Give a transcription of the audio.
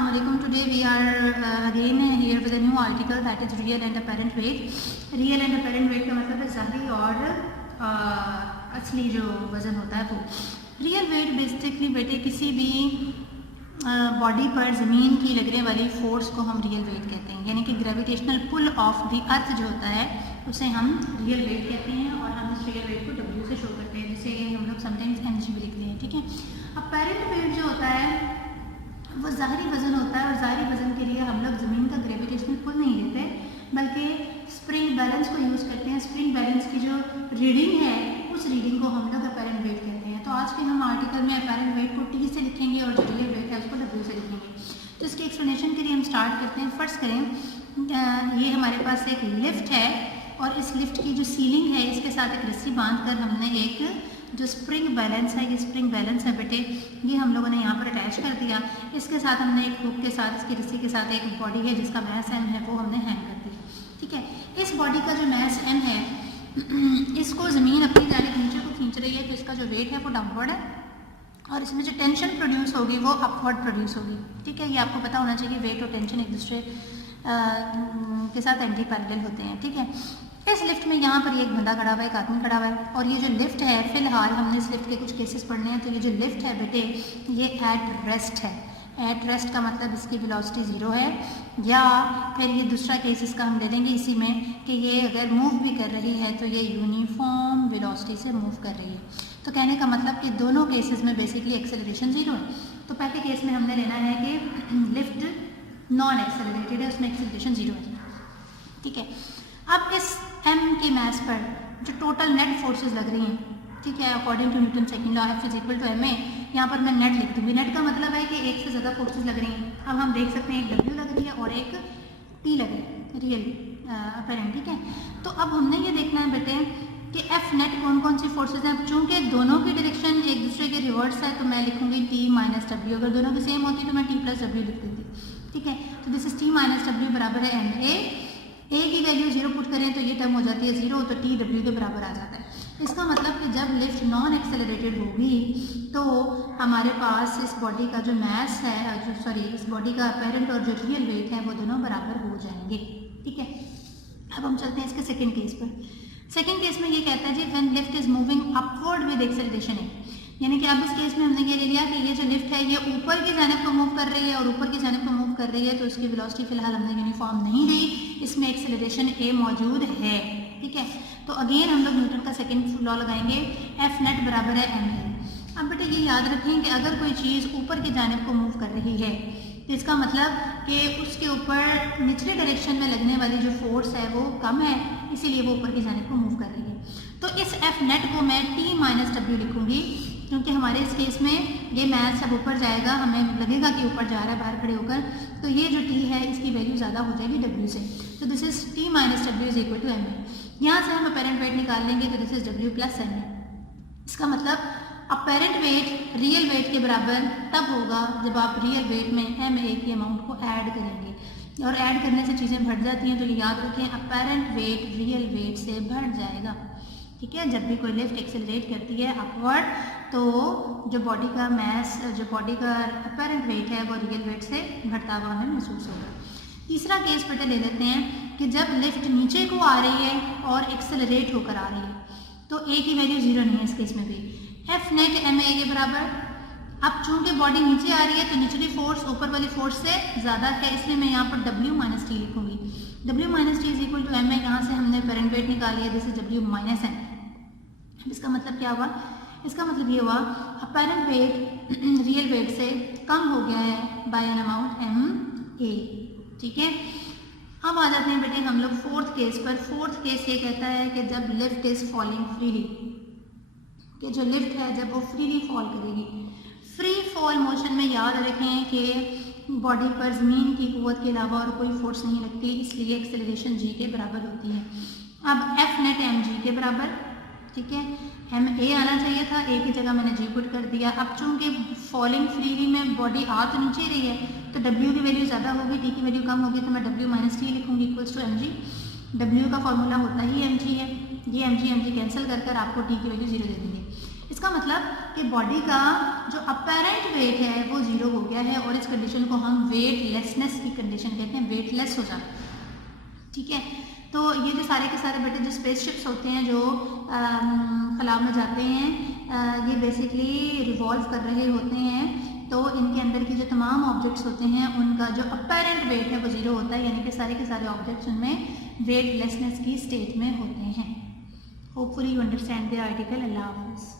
Assalamualaikum. Today we are again here with a new article that is real and apparent weight. Real and apparent weight का मतलब है ज़ाहिरी और असली जो वज़न होता है वो. रियल वेट बेसिकली बेटे किसी भी बॉडी पर ज़मीन की लगने वाली फोर्स को हम रियल वेट कहते हैं, यानी कि gravitational pull of the earth जो होता है उसे हम रियल वेट कहते हैं और हम इस रियल वेट को W से शो करते हैं, जिसे हम लोग समटाइम्स mg भी लिखते हैं. ठीक है. अपैरेंट वेट जो होता है वो ज़ाहिरी वज़न होता है और ज़ाहिरी वज़न के लिए हम लोग ज़मीन का ग्रेविटेशनल पुल नहीं लेते बल्कि स्प्रिंग बैलेंस को यूज़ करते हैं. स्प्रिंग बैलेंस की जो रीडिंग है उस रीडिंग को हम लोग अपैरेंट वेट कहते हैं. तो आज के हम आर्टिकल में अपैरेंट वेट को T से लिखेंगे और जो रियल वेट है उसको W से लिखेंगे. तो इसके एक्सप्लेनेशन के लिए हम स्टार्ट करते हैं. फर्स्ट करें, ये हमारे पास एक लिफ्ट है और इस लिफ्ट की जो सीलिंग है इसके साथ एक रस्सी बांध कर हमने एक जो स्प्रिंग बैलेंस है, ये स्प्रिंग बैलेंस है बेटे, ये हम लोगों ने यहाँ पर अटैच कर दिया. इसके साथ हमने एक हुक के साथ, इसकी रस्सी के साथ एक बॉडी है जिसका मैस m है वो हमने हैंग कर दिया. ठीक है. इस बॉडी का जो मैस m है इसको ज़मीन अपनी जानिब नीचे को खींच रही है, तो इसका जो वेट है वो डाउनवर्ड है और इसमें जो टेंशन प्रोड्यूस होगी वो अपवर्ड प्रोड्यूस होगी. ठीक है. ये आपको पता होना चाहिए वेट और टेंशन एक दूसरे के साथ एंटी पैरेलल होते हैं. ठीक है. इस लिफ्ट में यहाँ पर एक बंदा खड़ा हुआ है, एक आदमी खड़ा हुआ है और ये जो लिफ्ट है, फिलहाल हमने इस लिफ्ट के कुछ केसेस पढ़ने हैं. तो ये जो लिफ्ट है बेटे ये एट रेस्ट है. एट रेस्ट का मतलब इसकी वेलोसिटी 0 है, या फिर ये दूसरा केस इसका हम ले लेंगे इसी में कि ये अगर मूव भी कर रही है तो ये यूनिफॉर्म वेलोसिटी से मूव कर रही है. तो कहने का मतलब कि दोनों केसेस में बेसिकली एक्सेलरेशन 0 है. तो पहले केस में हमने लेना है कि लिफ्ट नॉन एक्सेलरेटेड है, उसमें एक्सेलरेशन 0 है. ठीक है. अब इस m के मैस पर जो टोटल नेट फोर्सेस लग रही हैं, ठीक है, according to Newton second law F is equal to ma, यहाँ पर मैं नेट लिख दूँगी. नेट का मतलब है कि एक से ज़्यादा फोर्सेस लग रही हैं. अब हम देख सकते हैं एक W लग रही है और एक T लग रही है, रियल अपैरेंट. ठीक है. तो अब हमने ये देखना है बेटे कि F नेट कौन कौन सी फोर्सेज हैं. चूँकि दोनों की डायरेक्शन एक दूसरे के रिवर्स है तो मैं लिखूँगी T माइनस W. अगर दोनों की सेम होती तो मैं T प्लस W लिख देती. ठीक है. तो this is T minus W बराबर है ma. A की वैल्यू 0 पुट करें तो ये टर्म हो जाती है 0, तो T W के बराबर आ जाता है. इसका मतलब कि जब लिफ्ट नॉन एक्सेलरेटेड होगी तो हमारे पास इस बॉडी का जो मैस है, इस बॉडी का अपैरेंट और जो रियल वेट है वो दोनों बराबर हो जाएंगे. ठीक है. अब हम चलते हैं इसके सेकेंड केस पर. सेकेंड केस में ये कहता है जी when lift is moving upward with acceleration है, यानी कि अब इस केस में हमने ये ले लिया कि ये जो लिफ्ट है ये ऊपर की जानिब को मूव कर रही है और ऊपर की जानिब को मूव कर रही है, तो इसकी वेलोसिटी फिलहाल हमने यूनिफॉर्म नहीं ली, इसमें एक्सेलरेशन a मौजूद है. ठीक है. तो अगेन हम लोग न्यूटन का सेकंड लॉ लगाएंगे, F नेट बराबर है ma. अब बेटे ये याद रखें कि अगर कोई चीज़ ऊपर की जानिब को मूव कर रही है तो इसका मतलब कि उसके ऊपर निचले डायरेक्शन में लगने वाली जो फोर्स है वो कम है, इसीलिए वो ऊपर की जानिब को मूव कर रही है. तो इस F नेट को मैं T माइनस W लिखूँगी, क्योंकि हमारे इस केस में ये मैस अब ऊपर जाएगा, हमें लगेगा कि ऊपर जा रहा है बाहर खड़े होकर, तो ये जो T है इसकी वैल्यू ज़्यादा हो जाएगी W से. तो this is T minus W is equal to ma. यहाँ से हम अपैरेंट वेट निकाल लेंगे तो this is W plus ma. इसका मतलब अपैरेंट वेट रियल वेट के बराबर तब होगा जब आप रियल वेट में ma की अमाउंट को ऐड करेंगे, और ऐड करने से चीज़ें बढ़ जाती हैं. तो ये याद रखें अपैरेंट वेट रियल वेट से बढ़ जाएगा. ठीक है. जब भी कोई लिफ्ट एक्सेलरेट करती है अपवर्ड तो जो बॉडी का मैस, जो बॉडी का अपैरेंट वेट है वो रियल वेट से घटता हुआ हमें महसूस होगा. तीसरा केस बेटे ले लेते हैं कि जब लिफ्ट नीचे को आ रही है और एक्सेलरेट होकर आ रही है तो a की वैल्यू 0 नहीं है इस केस में भी. F नेट ma के बराबर. अब चूंकि बॉडी नीचे आ रही है तो निचली फोर्स ऊपर वाली फोर्स से ज़्यादा है, इसलिए मैं यहाँ पर W माइनस T लिखूँगी. W minus T is equal to ma. यहाँ से हमने अपैरेंट वेट निकाली है, this is W minus m. इसका मतलब क्या हुआ? इसका मतलब ये हुआ अपैरेंट वेट रियल वेट से कम हो गया है बाय एन अमाउंट ma. ठीक है. अब आ जाते हैं बेटे हम लोग फोर्थ केस पर. फोर्थ केस ये कहता है कि जब लिफ्ट इज फॉलिंग फ्रीली, कि जो लिफ्ट है जब वो फ्रीली फॉल करेगी. फ्री फॉल मोशन में याद रखें कि बॉडी पर ज़मीन की कुव्वत के अलावा और कोई फोर्स नहीं लगती, इसलिए एक्सेलरेशन g के बराबर होती है. अब F नेट mg के बराबर. ठीक है. ma आना चाहिए था, a की जगह मैंने g पुट कर दिया. अब चूंकि फॉलिंग फ्रीली में बॉडी आ तो नीचे रही है तो w की वैल्यू ज़्यादा होगी, t की वैल्यू कम होगी, तो मैं w माइनस t लिखूँगी इक्वल्स टू mg. w का फॉर्मूला होता ही mg है, ये mg कैंसिल कर कर आपको t की वैल्यू 0 दे देंगे. इसका मतलब कि कि बॉडी का जो अपेरेंट वेट है वो 0 हो गया है और इस कंडीशन को हम वेटलेसनेस की कंडीशन कहते हैं, वेटलेस हो जाना, ठीक है। तो ये जो सारे के सारे बेटे जो स्पेसशिप्स होते हैं जो खला में जाते हैं, ये बेसिकली रिवॉल्व कर रहे होते हैं, तो इनके अंदर की जो तमाम ऑब्जेक्ट्स होते हैं उनका जो अपेरेंट वेट है वो 0 होता है, यानी कि सारे के सारे ऑब्जेक्ट्स उनमें वेटलेसनेस की स्टेट में होते हैं। Hopefully you understand the article. अल्लाह हाफ़िज़।